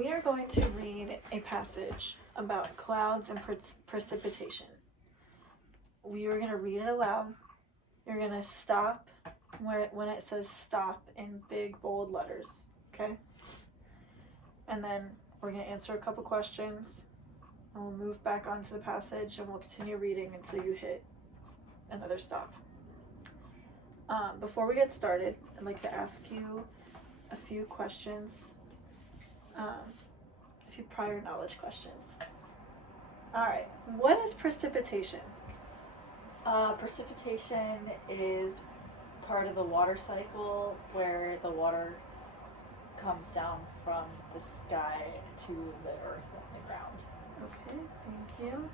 we are going to read a passage about clouds and precipitation. We are going to read it aloud. You're going to stop when it says stop in big, bold letters, okay? And then we're going to answer a couple questions, and we'll move back onto the passage, and we'll continue reading until you hit another stop. Before we get started, I'd like to ask you a few questions, a few prior knowledge questions. All right, what is precipitation? Precipitation is part of the water cycle where the water comes down from the sky to the earth and the ground. Okay, thank you.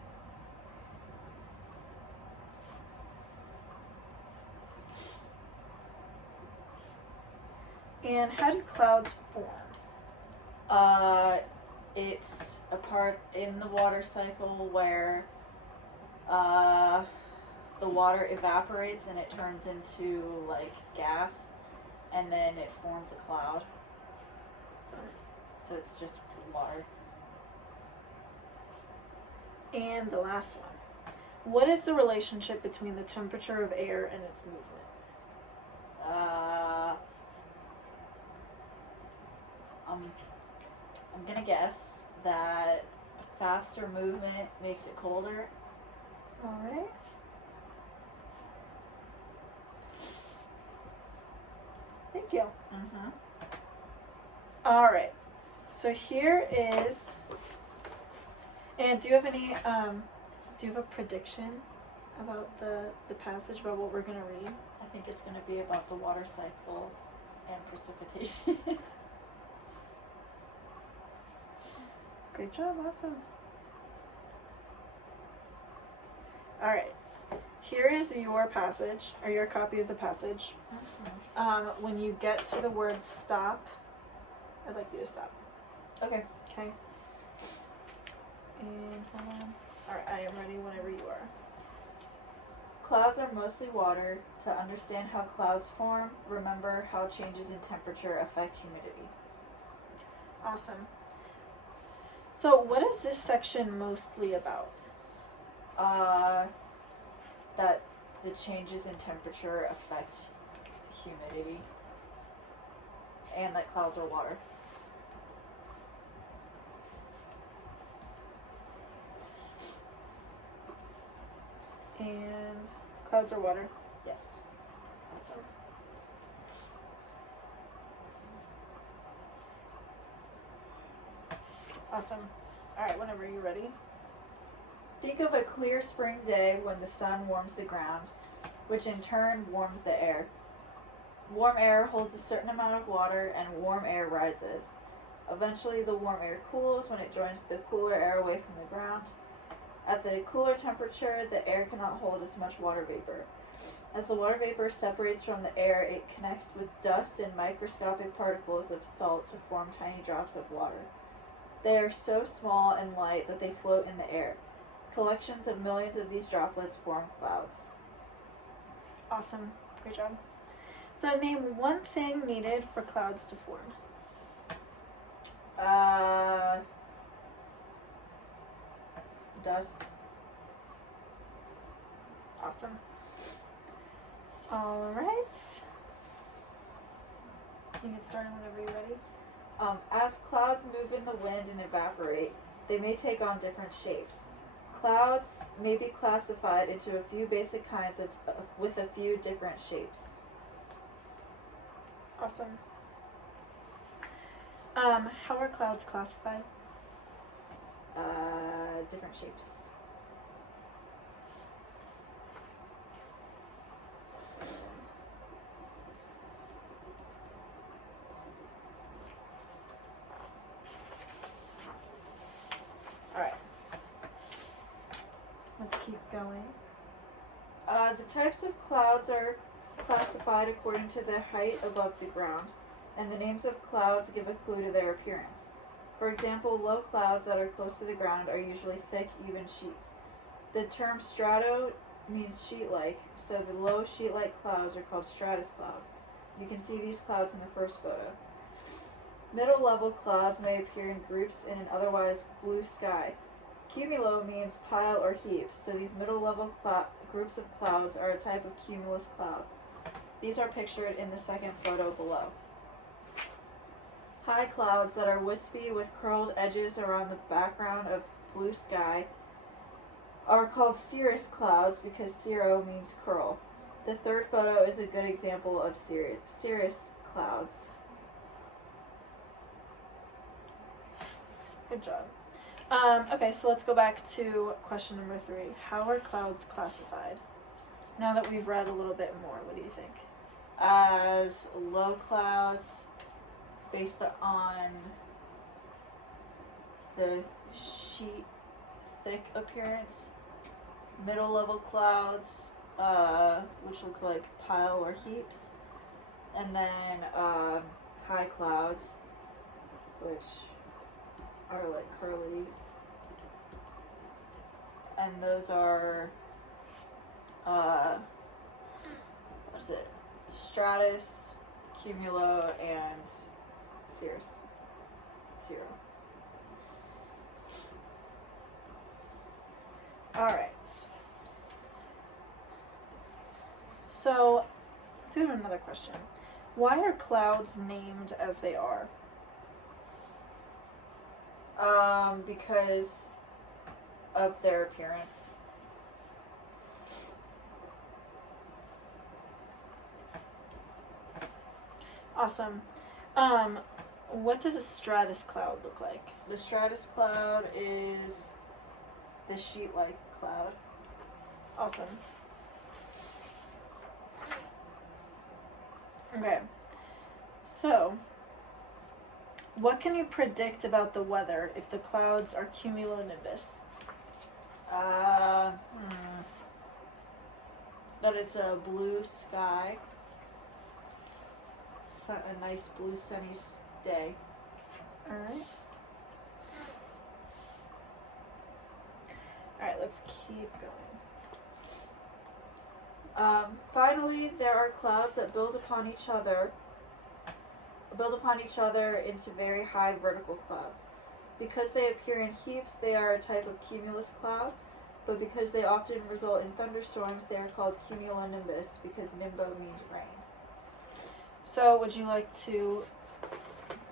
And how do clouds form? It's a part in the water cycle where the water evaporates and it turns into like gas, and then it forms a cloud. So it's just water. And the last one. What is the relationship between the temperature of air and its movement? I'm gonna guess that faster movement makes it colder. All right. Thank you. Mm-hmm. All right. So here is, and do you have any, do you have a prediction about the passage, about what we're going to read? I think it's going to be about the water cycle and precipitation. Great job, awesome. All right. Here is your passage, or your copy of the passage. Mm-hmm. When you get to the word stop, I'd like you to stop. Okay. Okay. And hold on. Alright, I am ready whenever you are. Clouds are mostly water. To understand how clouds form, remember how changes in temperature affect humidity. Awesome. So what is this section mostly about? That the changes in temperature affect humidity, and that clouds are water. And clouds are water. Yes. Awesome. Awesome. Alright, whenever you're ready. Think of a clear spring day when the sun warms the ground, which in turn warms the air. Warm air holds a certain amount of water and warm air rises. Eventually the warm air cools when it joins the cooler air away from the ground. At the cooler temperature, the air cannot hold as much water vapor. As the water vapor separates from the air, it connects with dust and microscopic particles of salt to form tiny drops of water. They are so small and light that they float in the air. Collections of millions of these droplets form clouds. Awesome. Great job. So name one thing needed for clouds to form. Dust. Awesome. All right. You can start whenever you're ready. As clouds move in the wind and evaporate, they may take on different shapes. Clouds may be classified into a few basic kinds with a few different shapes. Awesome. How are clouds classified? Different shapes. Alright. Let's keep going. The types of clouds are classified according to their height above the ground, and the names of clouds give a clue to their appearance. For example, low clouds that are close to the ground are usually thick, even sheets. The term strato means sheet-like, so the low sheet-like clouds are called stratus clouds. You can see these clouds in the first photo. Middle level clouds may appear in groups in an otherwise blue sky. Cumulo means pile or heap, so these middle level groups of clouds are a type of cumulus cloud. These are pictured in the second photo below. High clouds that are wispy with curled edges around the background of blue sky are called cirrus clouds because cirro means curl. The third photo is a good example of cirrus clouds. Good job. Okay, so let's go back to question number 3. How are clouds classified? Now that we've read a little bit more, what do you think? As low clouds based on the sheet thick appearance, middle level clouds, which look like pile or heaps, and then high clouds, which are like curly, and those are what is it? Stratus, cumulo, and cirrus. Alright. So, let's do another question. Why are clouds named as they are? Because of their appearance. Awesome. What does a stratus cloud look like? The stratus cloud is the sheet-like cloud. Awesome. Okay. So, what can you predict about the weather if the clouds are cumulonimbus? That it's a blue sky. A nice blue sunny day. Alright. Alright, let's keep going. Finally, there are clouds that build upon each other into very high vertical clouds. Because they appear in heaps, they are a type of cumulus cloud, but because they often result in thunderstorms, they are called cumulonimbus because nimbo means rain. So, would you like to,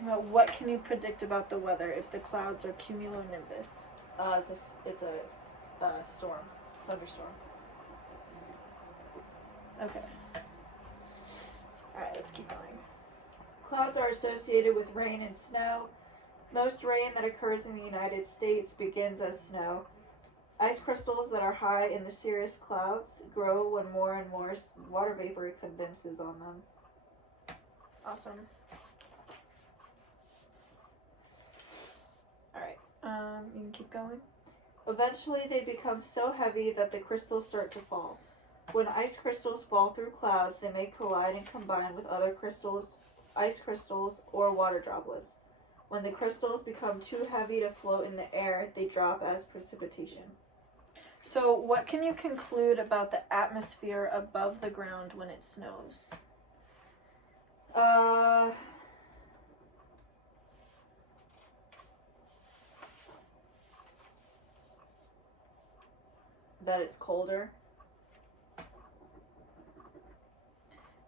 what can you predict about the weather if the clouds are cumulonimbus? It's a storm, thunderstorm. Okay. Alright, let's keep going. Clouds are associated with rain and snow. Most rain that occurs in the United States begins as snow. Ice crystals that are high in the cirrus clouds grow when more and more water vapor condenses on them. Awesome. Alright, you can keep going. Eventually they become so heavy that the crystals start to fall. When ice crystals fall through clouds, they may collide and combine with other crystals, ice crystals, or water droplets. When the crystals become too heavy to float in the air, they drop as precipitation. So, what can you conclude about the atmosphere above the ground when it snows? That it's colder.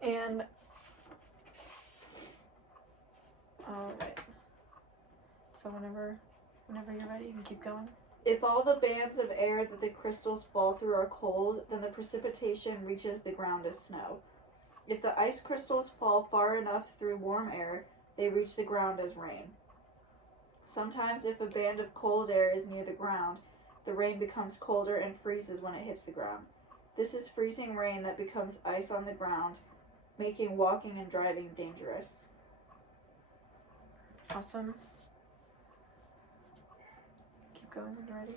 And, alright. So whenever you're ready, you can keep going. If all the bands of air that the crystals fall through are cold, then the precipitation reaches the ground as snow. If the ice crystals fall far enough through warm air, they reach the ground as rain. Sometimes if a band of cold air is near the ground, the rain becomes colder and freezes when it hits the ground. This is freezing rain that becomes ice on the ground, making walking and driving dangerous. Awesome. Keep going when you're ready.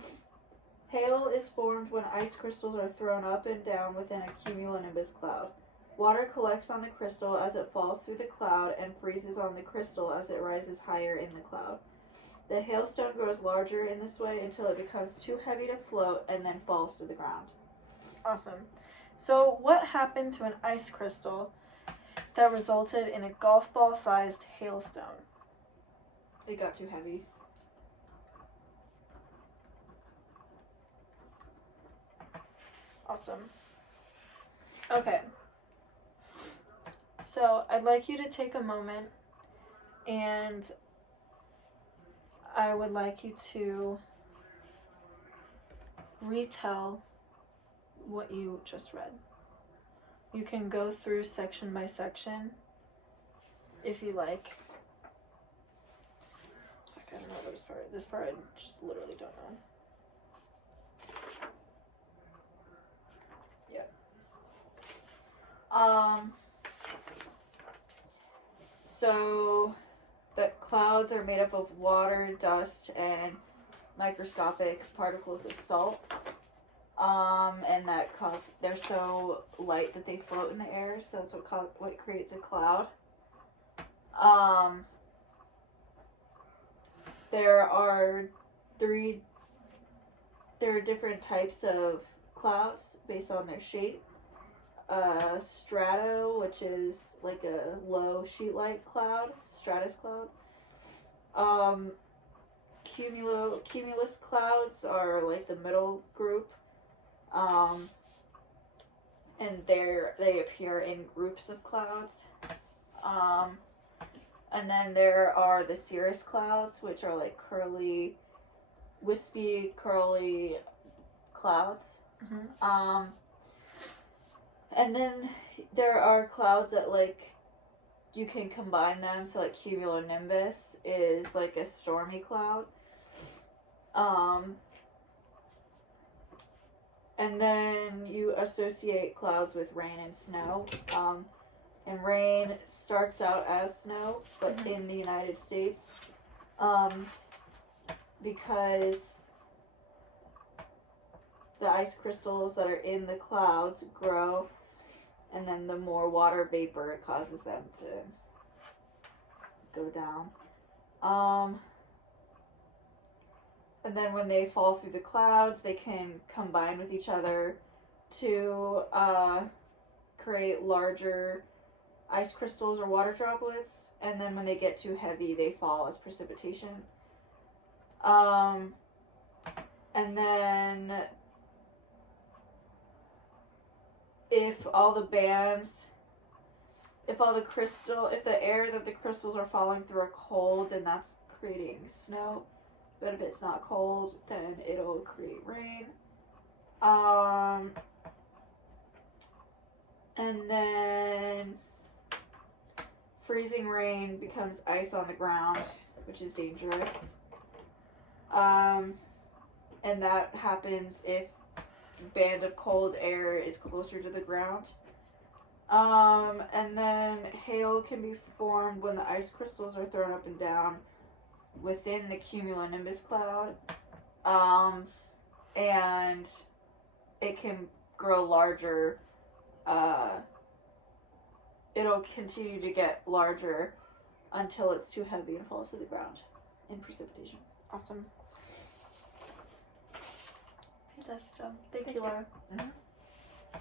Hail is formed when ice crystals are thrown up and down within a cumulonimbus cloud. Water collects on the crystal as it falls through the cloud and freezes on the crystal as it rises higher in the cloud. The hailstone grows larger in this way until it becomes too heavy to float and then falls to the ground. Awesome. So, what happened to an ice crystal that resulted in a golf ball sized hailstone? It got too heavy. Awesome. Okay. So I'd like you to take a moment and I would like you to retell what you just read. You can go through section by section if you like. Fuck, I don't know this part. This part I just literally don't know. So the clouds are made up of water, dust, and microscopic particles of salt. And they're so light that they float in the air, so that's what creates a cloud. There are different types of clouds based on their shape. Strato, which is like a low sheet-like cloud, stratus cloud. Cumulus clouds are like the middle group. And they appear in groups of clouds. And then there are the cirrus clouds, which are like curly, wispy, curly clouds. Mm-hmm. And then there are clouds that like you can combine them. So like cumulonimbus is like a stormy cloud. And then you associate clouds with rain and snow. And rain starts out as snow, but Mm-hmm. in the United States, because the ice crystals that are in the clouds grow, and then the more water vapor it causes them to go down. And then when they fall through the clouds, they can combine with each other to create larger ice crystals or water droplets. And then when they get too heavy, they fall as precipitation. And then if the air that the crystals are falling through are cold, then that's creating snow. But if it's not cold, then it'll create rain. And then freezing rain becomes ice on the ground, which is dangerous. And that happens if a band of cold air is closer to the ground. And then hail can be formed when the ice crystals are thrown up and down within the cumulonimbus cloud. And it can grow larger. It'll continue to get larger until it's too heavy and falls to the ground in precipitation. Awesome. Fantastic job. Thank you, you. Laura. Mm-hmm.